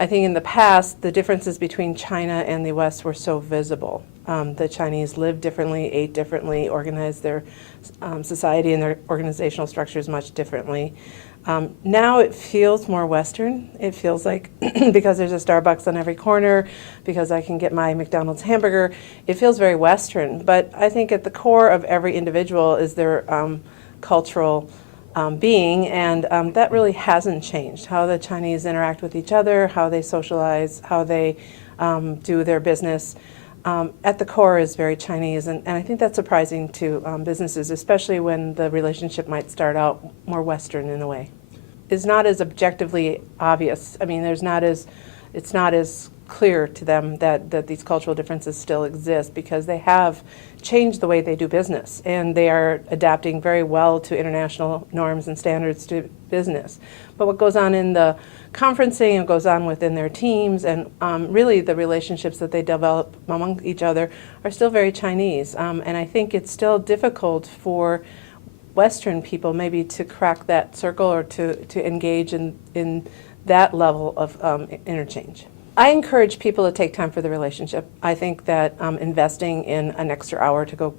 I think in the past, the differences between China and the West were so visible. The Chinese lived differently, ate differently, organized their society and their organizational structures much differently. Now it feels more Western. It feels like because there's a Starbucks on every corner, because I can get my McDonald's hamburger, it feels very Western. But I think at the core of every individual is their cultural being, and that really hasn't changed. How the Chinese interact with each other, how they socialize, how they do their business, at the core is very Chinese, and I think that's surprising to businesses, especially when the relationship might start out more Western in a way. It's not as objectively obvious. I mean, it's not as clear to them that these cultural differences still exist, because they have changed the way they do business, and they are adapting very well to international norms and standards to business. But what goes on in the conferencing and goes on within their teams, and really the relationships that they develop among each other, are still very Chinese. And I think it's still difficult for Western people maybe to crack that circle, or to engage in that level of interchange. I encourage people to take time for the relationship. I think that investing in an extra hour to go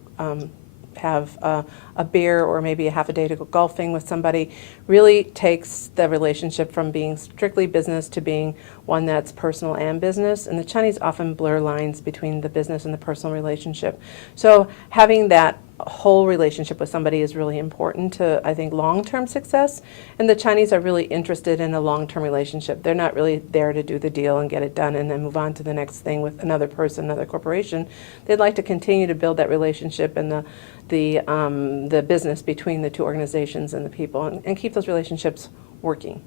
have a beer, or maybe a half a day to go golfing with somebody, really takes the relationship from being strictly business to being one that's personal and business. And the Chinese often blur lines between the business and the personal relationship. So having that whole relationship with somebody is really important to, I think, long-term success. And the Chinese are really interested in a long-term relationship. They're not really there to do the deal and get it done and then move on to the next thing with another person, another corporation. They'd like to continue to build that relationship and the business between the two organizations and the people, and keep those relationships working.